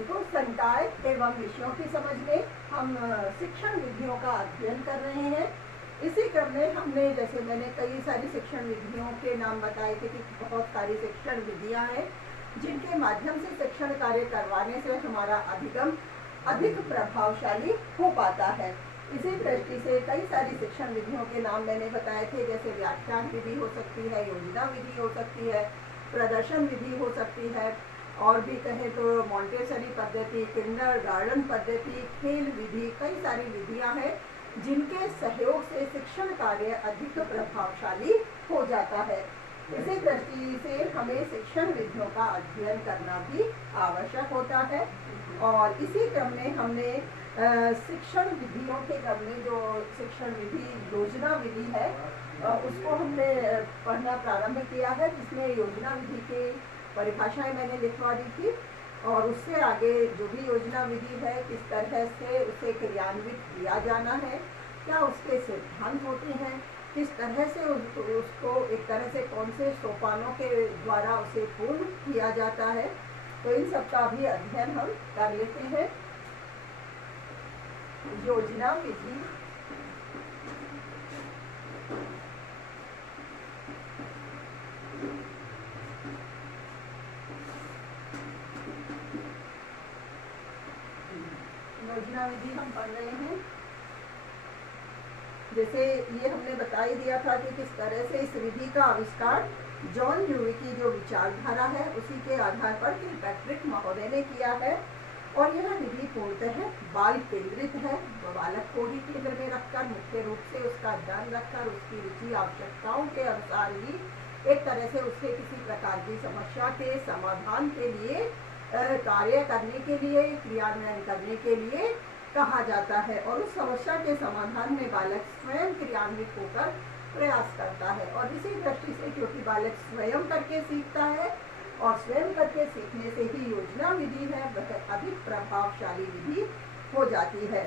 विद्यार्थी को संकाय एवं विषयों की समझ में हम शिक्षण विधियों का अध्ययन कर रहे हैं। इसी क्रम में हमने, जैसे मैंने कई सारी शिक्षण विधियों के नाम बताए थे कि बहुत सारी शिक्षण विधियां हैं जिनके माध्यम से शिक्षण कार्य करवाने से हमारा अधिगम अधिक प्रभावशाली हो पाता है। इसी दृष्टि से कई सारी शिक्षण विधियों के नाम मैंने बताए थे, जैसे व्याख्यान विधि हो सकती है, योजना विधि हो सकती है, प्रदर्शन विधि हो सकती है, और भी कहें तो मॉन्टेसरी पद्धति, किंडरगार्टन पद्धति, खेल विधि, कई सारी विधियां हैं जिनके सहयोग से शिक्षण कार्य अधिक प्रभावशाली हो जाता है। इसी दृष्टि से हमें शिक्षण विधियों का अध्ययन करना भी आवश्यक होता है। और इसी क्रम में हमने शिक्षण विधियों के क्रम में जो शिक्षण विधि योजना विधि है उसको हमने पढ़ना प्रारंभ किया है, जिसमें योजना विधि की परिभाषाएं मैंने लिखवा दी थी और उससे आगे जो भी योजना विधि है किस तरह से उसे क्रियान्वित किया जाना है, क्या उसके सिद्धांत होते हैं, किस तरह से उसको एक तरह से कौन से सोपानों के द्वारा उसे पूर्ण किया जाता है, तो इन सब का भी अध्ययन हम कर लेते हैं। योजना विधि योजना विधि हम पढ़ रहे हैं। जैसे ये हमने बता ही दिया था कि किस तरह से इस विधि का आविष्कार जॉन ड्यूई की जो विचारधारा है उसी के आधार पर किलपैट्रिक महोदय ने किया है। और यह विधि पूर्णतः बाल केंद्रित है, बालक को ही केंद्र में रखकर, मुख्य रूप से उसका ध्यान रखकर, उसकी रुचि आवश्यकताओं के अनुसार ही एक तरह से उसे किसी प्रकार की समस्या के समाधान के लिए कार्य करने के लिए, क्रियान्वयन करने के लिए कहा जाता है। और उस समस्या के समाधान में बालक स्वयं क्रियान्वित होकर प्रयास करता है। और इसी दृष्टि से क्योंकि बालक स्वयं करके सीखता है और स्वयं करके सीखने से ही योजना विधि है वह अधिक प्रभावशाली विधि हो जाती है।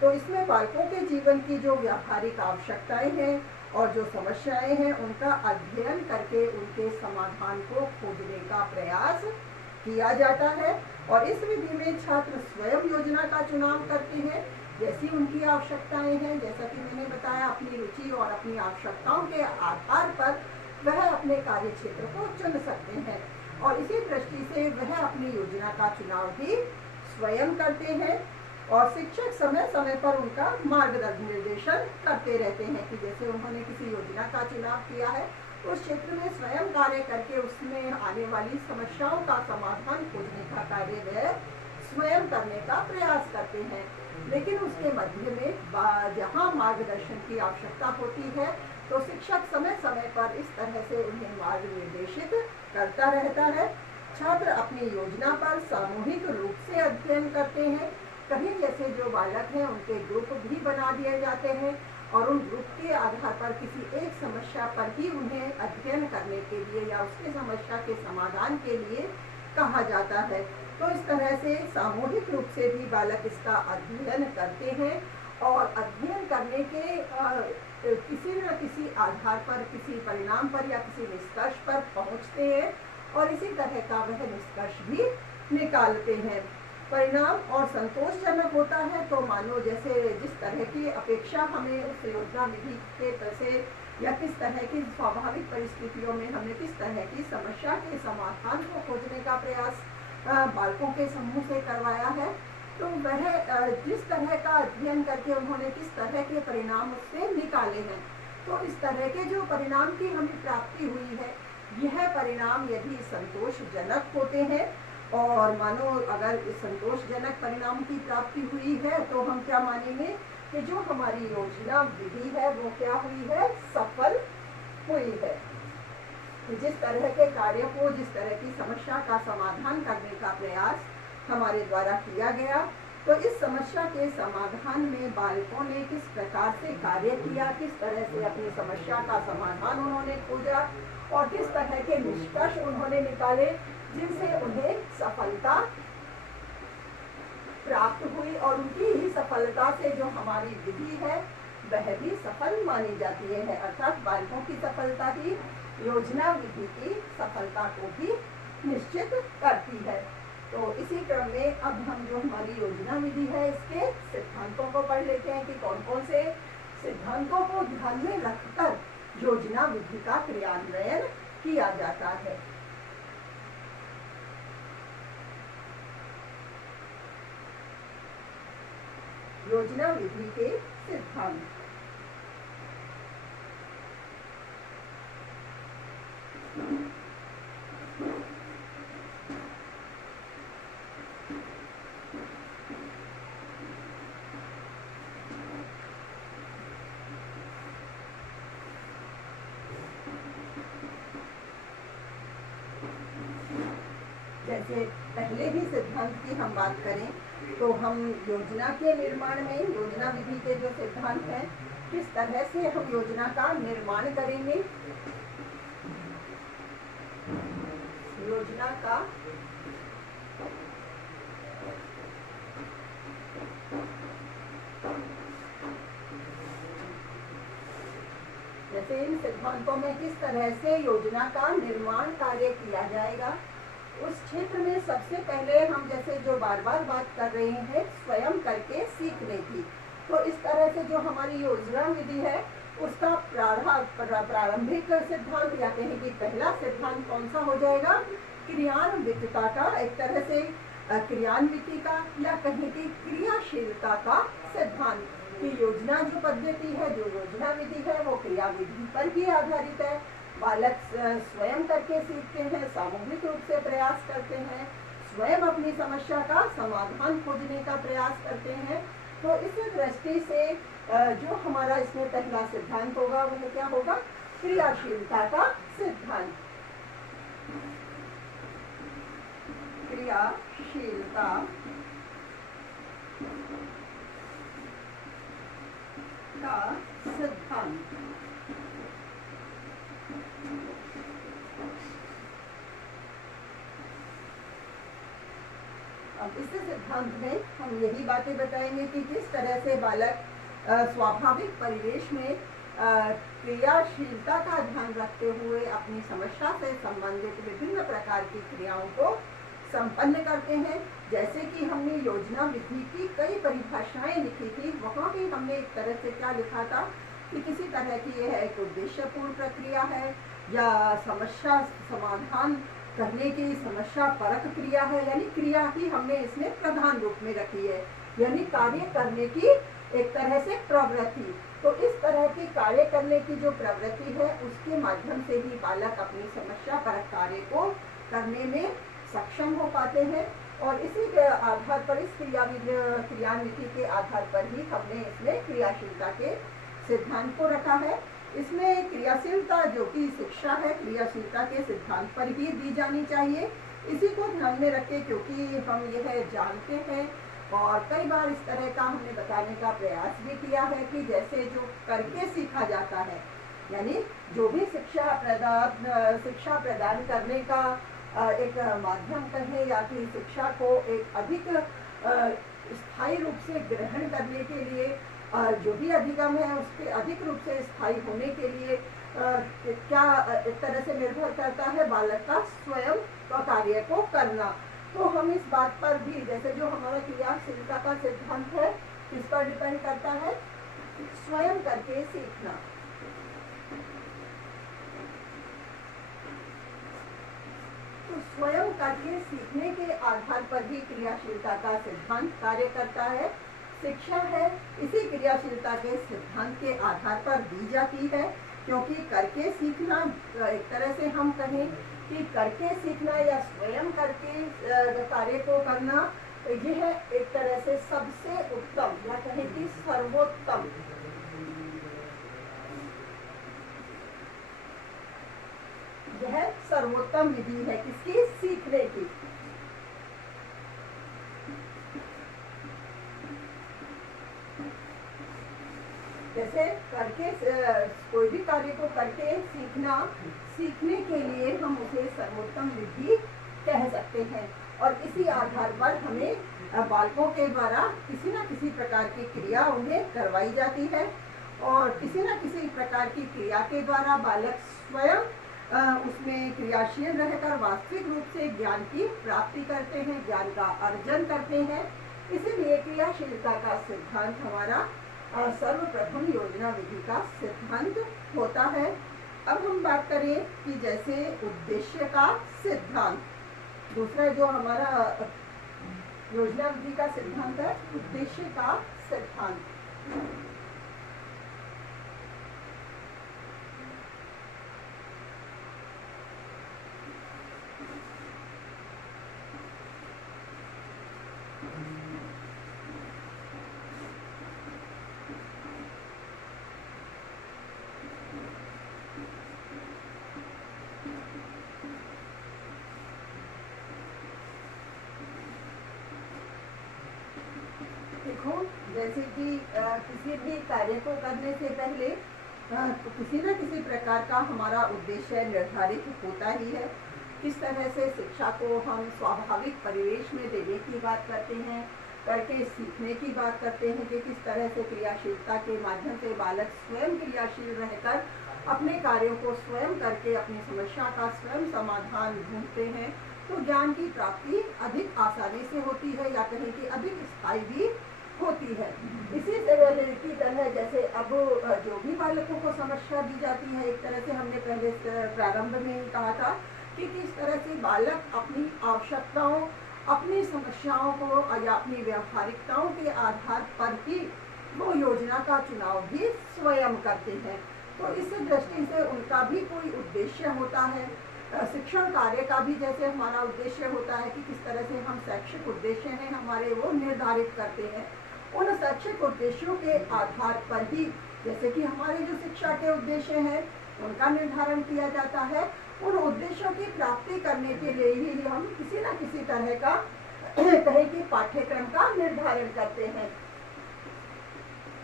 तो इसमें बालकों के जीवन की जो व्यावहारिक आवश्यकताएं हैं और जो समस्याएं हैं उनका अध्ययन करके उनके समाधान को खोजने का प्रयास किया जाता है। और इस विधि में छात्र स्वयं योजना का चुनाव करते हैं, जैसी उनकी आवश्यकताएं हैं। जैसा कि मैंने बताया, अपनी रुचि और अपनी आवश्यकताओं के आधार पर वह अपने कार्य क्षेत्र को चुन सकते हैं और इसी दृष्टि से वह अपनी योजना का चुनाव भी स्वयं करते हैं। और शिक्षक समय समय पर उनका मार्गदर्शन करते रहते हैं कि जैसे उन्होंने किसी योजना का चुनाव किया है उस क्षेत्र में स्वयं कार्य करके उसमें आने वाली समस्याओं का समाधान खोजने का कार्य वह स्वयं करने का प्रयास करते हैं। लेकिन उसके मध्य में जहाँ मार्गदर्शन की आवश्यकता होती है तो शिक्षक समय समय पर इस तरह से उन्हें मार्ग निर्देशित करता रहता है। छात्र अपनी योजना पर सामूहिक रूप से अध्ययन करते हैं। कहीं जैसे जो बालक हैं उनके ग्रुप भी बना दिए जाते हैं और उन ग्रुप के आधार पर किसी एक समस्या पर ही उन्हें अध्ययन करने के लिए या उसके समस्या के समाधान के लिए कहा जाता है। तो इस तरह से सामूहिक रूप से भी बालक इसका अध्ययन करते हैं और अध्ययन करने के किसी न किसी आधार पर, किसी परिणाम पर या किसी निष्कर्ष पर पहुंचते हैं और इसी तरह का वह निष्कर्ष भी निकालते हैं। परिणाम और संतोषजनक होता है तो मानो जैसे जिस तरह की अपेक्षा हमें उस योजना विधि के से या किस तरह की स्वाभाविक परिस्थितियों में हमें किस तरह की समस्या के समाधान को खोजने का प्रयास बालकों के समूह से करवाया है, तो वह जिस तरह का अध्ययन करके उन्होंने किस तरह के परिणाम उससे निकाले हैं, तो इस तरह के जो परिणाम की हमें प्राप्ति हुई है यह परिणाम यदि संतोषजनक होते हैं और मानो अगर संतोषजनक परिणाम की प्राप्ति हुई है तो हम क्या मानेंगे कि जो हमारी योजना विधि है वो क्या हुई है, सफल हुई है। जिस तरह के कार्य को, जिस तरह की समस्या का समाधान करने का प्रयास हमारे द्वारा किया गया, तो इस समस्या के समाधान में बालकों ने किस प्रकार से कार्य किया, किस तरह से अपनी समस्या का समाधान उन्होंने खोजा और किस तरह के निष्कर्ष उन्होंने निकाले जिनसे उन्हें सफलता प्राप्त हुई और उनकी ही सफलता से जो हमारी विधि है वह भी सफल मानी जाती है। अर्थात बालकों की सफलता ही योजना विधि की सफलता को भी निश्चित करती है। तो इसी क्रम में अब हम जो हमारी योजना विधि है इसके सिद्धांतों को पढ़ लेते हैं कि कौन कौन से सिद्धांतों को ध्यान में रखकर योजना विधि का क्रियान्वयन किया जाता है। योजना विधि के सिद्धांत। जैसे पहले भी सिद्धांत की हम बात करें तो हम योजना के निर्माण में योजना विधि के जो सिद्धांत हैं किस तरह से हम योजना का निर्माण करेंगे, योजना का जैसे इन सिद्धांतों में किस तरह से योजना का निर्माण कार्य किया जाएगा, उस क्षेत्र में सबसे पहले हम जैसे जो बार बार बात कर रहे हैं स्वयं करके सीखने की, तो इस तरह से जो हमारी योजना विधि है उसका प्रारंभिक सिद्धांत या कहें कि पहला सिद्धांत कौन सा हो जाएगा, क्रियान्वितता का, एक तरह से क्रियान्विति का या कहें कि क्रियाशीलता का सिद्धांत कि योजना जो पद्धति है, जो योजना विधि है वो क्रिया विधि पर भी आधारित है। बालक स्वयं करके सीखते हैं, सामूहिक रूप से प्रयास करते हैं, स्वयं अपनी समस्या का समाधान खोजने का प्रयास करते हैं। तो इस दृष्टि से जो हमारा इसमें पहला सिद्धांत होगा वह क्या होगा, क्रियाशीलता का सिद्धांत। क्रियाशीलता का सिद्धांत। अब इस सिद्धांत में हम यही बातें बताएंगे कि किस तरह से बालक स्वाभाविक परिवेश में क्रियाशीलता का ध्यान रखते हुए अपनी समस्या से संबंधित विभिन्न प्रकार की क्रियाओं को संपन्न करते हैं। जैसे कि हमने योजना विधि की कई परिभाषाएं लिखी थी, वहां भी हमने एक तरह से क्या लिखा था कि किसी तरह की यह एक उद्देश्यपूर्ण प्रक्रिया है या समस्या समाधान करने की समस्या परक क्रिया है, यानी क्रिया ही हमने इसमें प्रधान रूप में रखी है, यानी कार्य करने की एक तरह से प्रवृत्ति। तो इस तरह की कार्य करने की जो प्रवृत्ति है उसके माध्यम से ही बालक अपनी समस्या परक कार्य को करने में सक्षम हो पाते हैं और इसी के आधार पर इस क्रियान्विति के आधार पर ही हमने इसमें क्रियाशीलता के सिद्धांत को रखा है। इसमें क्रियाशीलता जो कि शिक्षा है क्रियाशीलता के सिद्धांत पर ही दी जानी चाहिए, इसी को ध्यान में रखें क्योंकि हम यह जानते हैं और कई बार इस तरह का हमने बताने का प्रयास भी किया है कि जैसे जो करके सीखा जाता है, यानी जो भी शिक्षा प्रदान करने का एक माध्यम कहें या कि शिक्षा को एक अधिक स्थायी रूप से ग्रहण करने के लिए जो भी अधिगम है उसके अधिक रूप से स्थायी होने के लिए क्या एक तरह से निर्भर करता है बालक का स्वयं कार्य को करना। तो हम इस बात पर भी जैसे जो हमारा क्रियाशीलता का सिद्धांत है किस पर डिपेंड करता है, स्वयं करके सीखना। तो स्वयं करके सीखने के आधार पर ही क्रियाशीलता का सिद्धांत कार्य करता है। शिक्षा है इसी क्रियाशीलता के सिद्धांत के आधार पर दी जाती है क्योंकि करके सीखना एक तरह से हम कहें कि करके सीखना या स्वयं करके कार्य को करना यह एक तरह से सबसे उत्तम या कहें कि सर्वोत्तम यह सर्वोत्तम विधि है किसकी, सीखने की। जैसे करके कोई भी कार्य को करके सीखने के लिए हम उसे सर्वोत्तम विधि कह सकते हैं और इसी आधार पर हमें बालकों के द्वारा किसी न किसी प्रकार की क्रिया उन्हें करवाई जाती है और किसी न किसी प्रकार की क्रिया के द्वारा बालक स्वयं उसमें क्रियाशील रहकर वास्तविक रूप से ज्ञान की प्राप्ति करते हैं, ज्ञान का अर्जन करते हैं। इसीलिए क्रियाशीलता का सिद्धांत हमारा सर्वप्रथम योजना विधि का सिद्धांत होता है। अब हम बात करें कि जैसे उद्देश्य का सिद्धांत, दूसरा जो हमारा योजना विधि का सिद्धांत है, उद्देश्य का सिद्धांत। देखो, जैसे कि किसी भी कार्य को करने से पहले तो किसी न किसी प्रकार का हमारा उद्देश्य निर्धारित होता ही है। किस तरह से शिक्षा को हम स्वाभाविक परिवेश में देने की बात करते हैं, करके सीखने की बात करते हैं कि किस तरह से क्रियाशीलता के माध्यम से बालक स्वयं क्रियाशील रहकर अपने कार्यों को स्वयं करके अपनी समस्या का स्वयं समाधान ढूंढते हैं, तो ज्ञान की प्राप्ति अधिक आसानी से होती है, या कहें कि अधिक स्थायी भी होती है। इसी की तरह जैसे अब जो भी बालकों को समस्या दी जाती है, एक तरह से हमने पहले प्रारंभ में ही कहा था कि किस तरह से बालक अपनी आवश्यकताओं, अपनी समस्याओं को या अपनी व्यावहारिकताओं के आधार पर ही वो योजना का चुनाव भी स्वयं करते हैं। तो इस दृष्टि से उनका भी कोई उद्देश्य होता है। शिक्षण कार्य का भी जैसे हमारा उद्देश्य होता है कि किस तरह से हम शैक्षिक उद्देश्य हैं हमारे वो निर्धारित करते हैं। उन शैक्षिक उद्देश्यों के आधार पर ही जैसे कि हमारे जो शिक्षा के उद्देश्य हैं उनका निर्धारण किया जाता है। उन उद्देश्यों की प्राप्ति करने के लिए ही हम किसी न किसी तरह का कहें कि पाठ्यक्रम का निर्धारण करते हैं।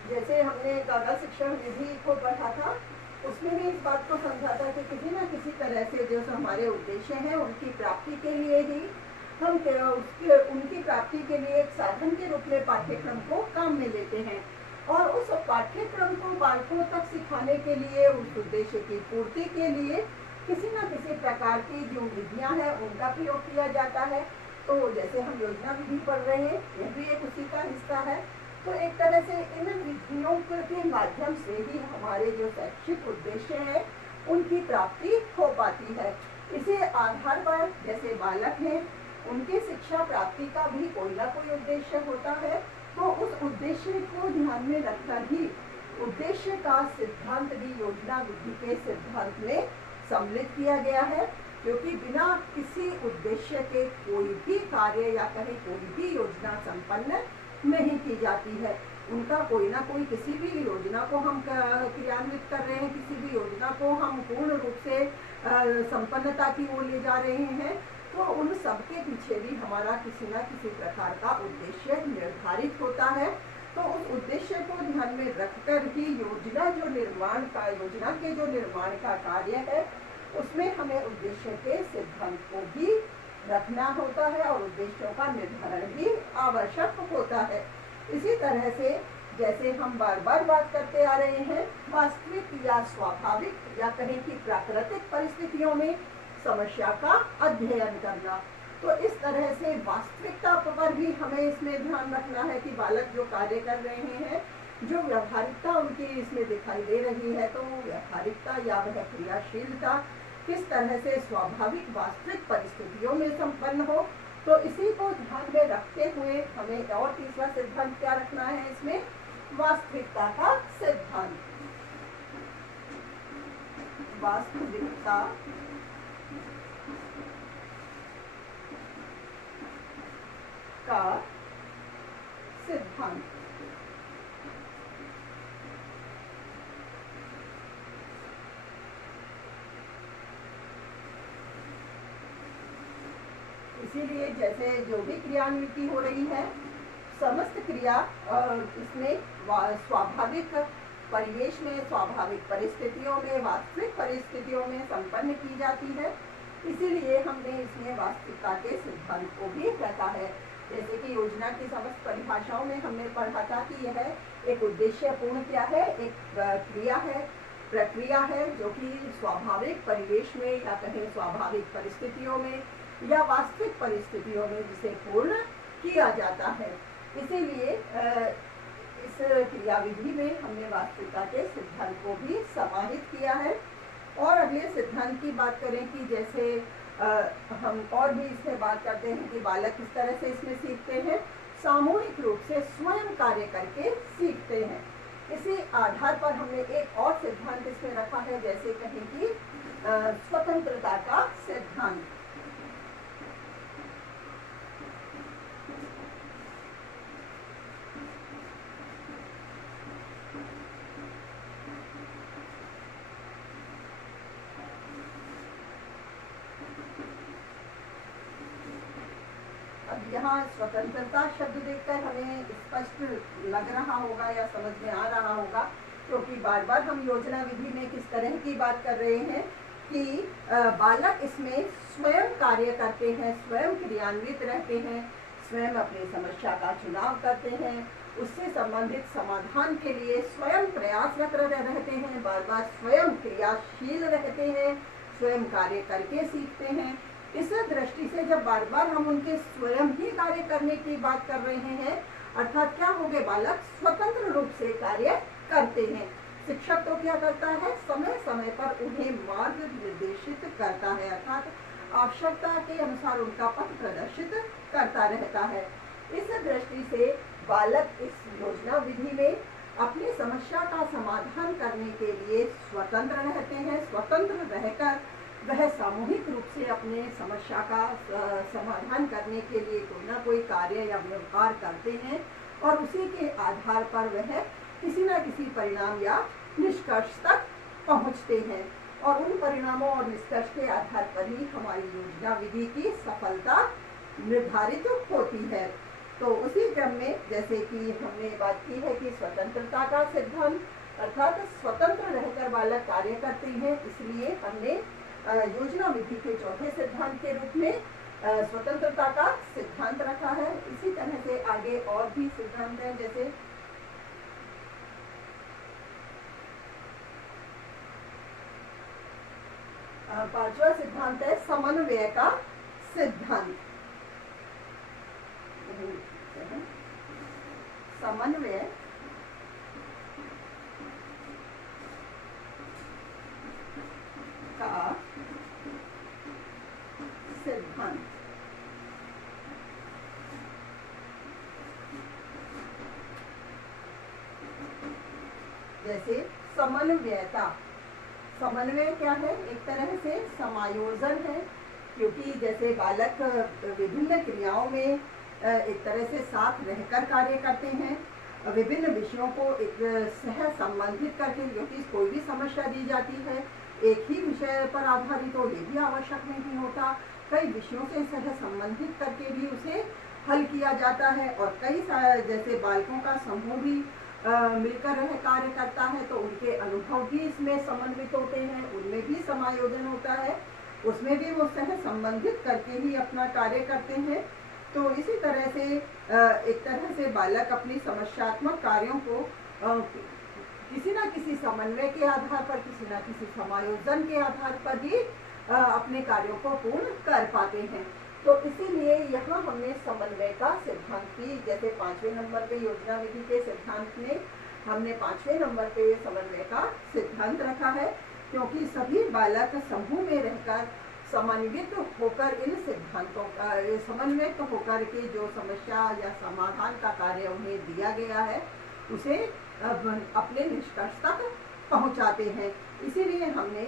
जैसे हमने गागा शिक्षण विधि को पढ़ा था, उसमें भी इस बात को समझा था कि किसी न किसी तरह से जो हमारे उद्देश्य हैं उनकी प्राप्ति के लिए ही हम उनकी प्राप्ति के लिए एक साधन के रूप में पाठ्यक्रम को काम में लेते हैं, और उस पाठ्यक्रम को बालकों तक सिखाने के लिए, उस उद्देश्य की पूर्ति के लिए किसी न किसी प्रकार की जो विधियां हैं उनका प्रयोग किया जाता है। तो जैसे हम योजना विधि पढ़ रहे हैं, यह भी एक उसी का हिस्सा है। तो एक तरह से इन विधियों के माध्यम से ही हमारे जो शैक्षिक उद्देश्य हैं उनकी प्राप्ति हो पाती है। इसी आधार पर जैसे बालक हैं उनकी शिक्षा प्राप्ति का भी कोई ना कोई उद्देश्य होता है, तो उस उद्देश्य को ध्यान में रखकर ही उद्देश्य का सिद्धांत भी योजना विधि के सिद्धांत में सम्मिलित किया गया है। क्योंकि बिना किसी उद्देश्य के कोई भी कार्य या कहीं कोई भी योजना संपन्न नहीं की जाती है। उनका कोई ना कोई, किसी भी योजना को हम क्रियान्वित कर रहे हैं, किसी भी योजना को हम पूर्ण रूप से संपन्नता की ओर ले जा रहे हैं, तो उन सब के पीछे भी हमारा किसी न किसी प्रकार का उद्देश्य निर्धारित होता है। तो उस उद्देश्य को ध्यान में रखकर ही योजना के जो निर्माण का कार्य है उसमें हमें उद्देश्य के सिद्धांत को भी रखना होता है और उद्देश्यों का निर्धारण भी आवश्यक होता है। इसी तरह से जैसे हम बार बार बात करते आ रहे हैं, वास्तविक या स्वाभाविक या कहें कि प्राकृतिक परिस्थितियों में समस्या का अध्ययन करना, तो इस तरह से वास्तविकता पर भी हमें इसमें ध्यान रखना है कि बालक जो कार्य कर रहे हैं, जो व्यवहारिकता उनकी इसमें दिखाई दे रही है, तो वो व्यवहारिकता या वह क्रियाशीलता किस तरह से स्वाभाविक वास्तविक परिस्थितियों में संपन्न हो। तो इसी को ध्यान में रखते हुए हमें और तीसरा सिद्धांत क्या रखना है इसमें, वास्तविकता का सिद्धांत। वास्तविकता का सिद्धांत। इसीलिए जैसे जो भी क्रियान्विति हो रही है, समस्त क्रिया इसमें स्वाभाविक परिवेश में, स्वाभाविक परिस्थितियों में, वास्तविक परिस्थितियों में संपन्न की जाती है। इसीलिए हमने इसमें वास्तविकता के सिद्धांत को भी रखा है। जैसे कि योजना की समस्त परिभाषाओं में हमने पढ़ा था कि यह एक उद्देश्य पूर्ण क्या है, एक क्रिया है, प्रक्रिया है जो कि स्वाभाविक परिवेश में या कहें स्वाभाविक परिस्थितियों में या वास्तविक परिस्थितियों में जिसे पूर्ण किया जाता है। इसीलिए इस क्रियाविधि में हमने वास्तविकता के सिद्धांत को भी समाहित किया है। और अगले सिद्धांत की बात करें कि जैसे हम और भी इसमें बात करते हैं कि बालक किस तरह से इसमें सीखते हैं, सामूहिक रूप से स्वयं कार्य करके सीखते हैं। इसी आधार पर हमने एक और सिद्धांत इसमें रखा है, जैसे कहें कि स्वतंत्रता का सिद्धांत। यहाँ स्वतंत्रता शब्द देखकर हमें स्पष्ट लग रहा होगा या समझ में आ रहा होगा, क्योंकि बार बार हम योजना विधि में किस तरह की बात कर रहे हैं कि बालक इसमें स्वयं कार्य करते हैं, स्वयं क्रियान्वित रहते हैं, स्वयं अपनी समस्या का चुनाव करते हैं, उससे संबंधित समाधान के लिए स्वयं प्रयासरत रहते हैं, बार बार स्वयं क्रियाशील रहते हैं, स्वयं कार्य करके सीखते हैं। इस दृष्टि से जब बार बार हम उनके स्वयं ही कार्य करने की बात कर रहे हैं, अर्थात क्या हो गए, बालक स्वतंत्र रूप से कार्य करते हैं। शिक्षक तो क्या करता है, समय समय पर उन्हें मार्ग निर्देशित करता है, अर्थात आवश्यकता के अनुसार उनका पथ प्रदर्शित करता रहता है। इस दृष्टि से बालक इस योजना विधि में अपनी समस्या का समाधान करने के लिए स्वतंत्र रहते हैं। स्वतंत्र रहकर वह सामूहिक रूप से अपने समस्या का समाधान करने के लिए कोई ना कोई कार्य या व्यवहार करते हैं और उसी के आधार पर वह किसी न किसी परिणाम या निष्कर्ष तक पहुंचते हैं और उन परिणामों और निष्कर्ष के आधार पर ही हमारी योजना विधि की सफलता निर्धारित होती है। तो उसी क्रम में जैसे कि हमने बात की है कि स्वतंत्रता का सिद्धांत, अर्थात स्वतंत्र रहकर बालक कार्य करते हैं, इसलिए हमने योजना विधि के चौथे सिद्धांत के रूप में स्वतंत्रता का सिद्धांत रखा है। इसी तरह से आगे और भी सिद्धांत हैं, जैसे पांचवा सिद्धांत है समन्वय का सिद्धांत। समन्वय का सिद्धांत। जैसे समन्वयता, समन्वय क्या है, एक तरह से समायोजन है, क्योंकि जैसे बालक विभिन्न क्रियाओं में एक तरह से साथ रहकर कार्य करते हैं, विभिन्न विषयों को एक सह संबंधित करके, क्योंकि कोई भी समस्या दी जाती है एक ही विषय पर आधारित हो ये भी आवश्यक नहीं होता, कई विषयों से सह संबंधित करके भी उसे हल किया जाता है। और कई जैसे बालकों का समूह भी मिलकर रह कार्य करता है तो उनके अनुभव भी इसमें समन्वित होते हैं, उनमें भी समायोजन होता है, उसमें भी वो सह संबंधित करके ही अपना कार्य करते हैं। तो इसी तरह से एक तरह से बालक अपनी समस्यात्मक कार्यों को किसी न किसी समन्वय के आधार पर, किसी न किसी समायोजन के आधार पर ही अपने कार्यों को पूर्ण कर पाते हैं। तो इसीलिए यहाँ हमने समन्वय का सिद्धांत की, जैसे 5वें नंबर पे योजना विधि के सिद्धांत में हमने 5वें नंबर पे समन्वय का सिद्धांत रखा है, क्योंकि सभी बालक समूह में रहकर समन्वित होकर इन सिद्धांतों का समन्वित होकर के जो समस्या या समाधान का कार्य उन्हें दिया गया है उसे अपने निष्कर्ष तक पहुंचाते हैं। इसीलिए हमने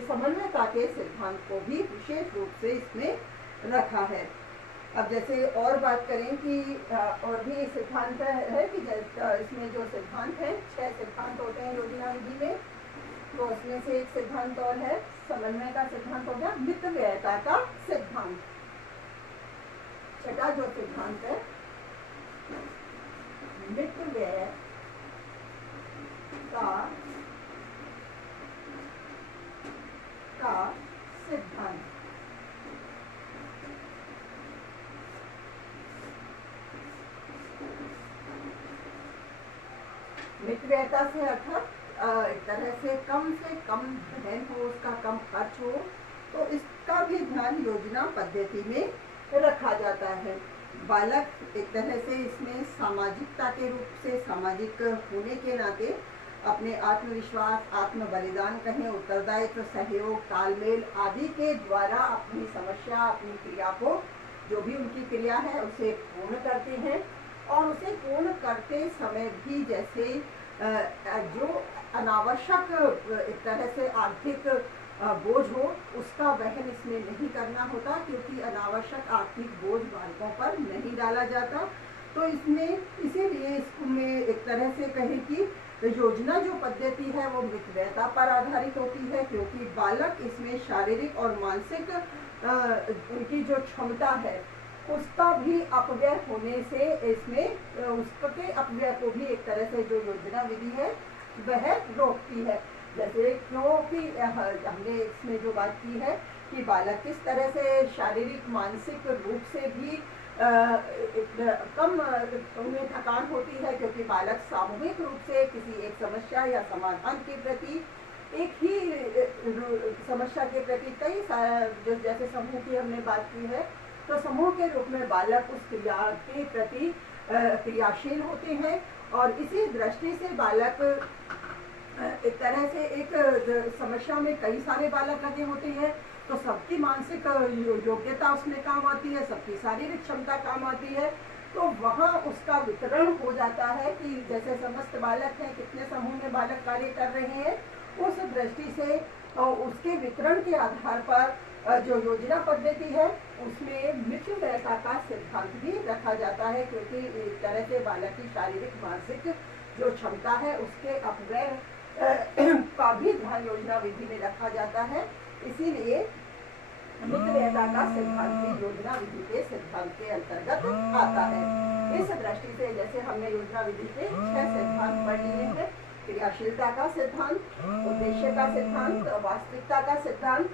समन्वयता के सिद्धांत को भी विशेष रूप से इसमें रखा है। अब जैसे और बात करें कि और भी सिद्धांत है कि इसमें जो सिद्धांत है 6 सिद्धांत होते हैं योजना विधि में, तो उसमें से एक सिद्धांत और है समन्वय का सिद्धांत हो गया मितव्ययता का सिद्धांत। छठा जो सिद्धांत है मितव्यय का सिद्धांत। मितव्ययता से अर्थात एक तरह से कम धन हो, उसका कम खर्च हो, तो इसका भी ध्यान योजना पद्धति में रखा जाता है। बालक एक तरह से इसमें सामाजिकता के रूप से, सामाजिक होने के नाते अपने आत्मविश्वास, आत्म बलिदान कहें, उत्तरदायित्व, सहयोग, तालमेल आदि के द्वारा अपनी समस्या, अपनी क्रिया को, जो भी उनकी क्रिया है उसे पूर्ण करते हैं। और उसे पूर्ण करते समय भी जैसे जो अनावश्यक एक तरह से आर्थिक बोझ हो, उसका वहन इसमें नहीं करना होता, क्योंकि अनावश्यक आर्थिक बोझ बालकों पर नहीं डाला जाता। तो इसमें इसीलिए इसमें एक तरह से कहें कि योजना जो पद्धति है वो मितव्ययता पर आधारित होती है, क्योंकि बालक इसमें शारीरिक और मानसिक उनकी जो क्षमता है उसका भी अपव्यय होने से इसमें उसके अपव्यय को भी एक तरह से जो योजना विधि है वह रोकती है। जैसे क्योंकि हमने इसमें जो बात की है कि बालक किस तरह से शारीरिक मानसिक रूप से भी कम उन्हें थकान होती है, क्योंकि बालक सामूहिक रूप से किसी एक समस्या या समाधान के प्रति, एक ही समस्या के प्रति कई जैसे समूह की हमने बात की है, तो समूह के रूप में बालक उस क्रिया के प्रति क्रियाशील होते हैं। और इसी दृष्टि से बालक एक तरह से एक समस्या में कई सारे बालक लगे होते हैं, तो सबकी मानसिक योग्यता उसमें काम आती है, सबकी शारीरिक क्षमता काम आती है, तो वहाँ उसका वितरण हो जाता है कि जैसे समस्त बालक हैं, कितने समूह में बालक कार्य कर रहे हैं, उस दृष्टि से उसके वितरण के आधार पर जो योजना पद्धति है उसमें मितव्ययता का सिद्धांत भी रखा जाता है, क्योंकि एक तरह से बालक की शारीरिक मानसिक जो क्षमता है उसके अपव्यय का भी ध्यान योजना विधि में रखा जाता है। इसीलिए मितव्ययता का सिद्धांत भी योजना विधि के सिद्धांत के अंतर्गत आता है। इस दृष्टि से जैसे हमने योजना विधि के 6 सिद्धांत पढ़ लिए हैं, क्रियाशीलता का सिद्धांत, उद्देश्य का सिद्धांत, वास्तविकता का सिद्धांत,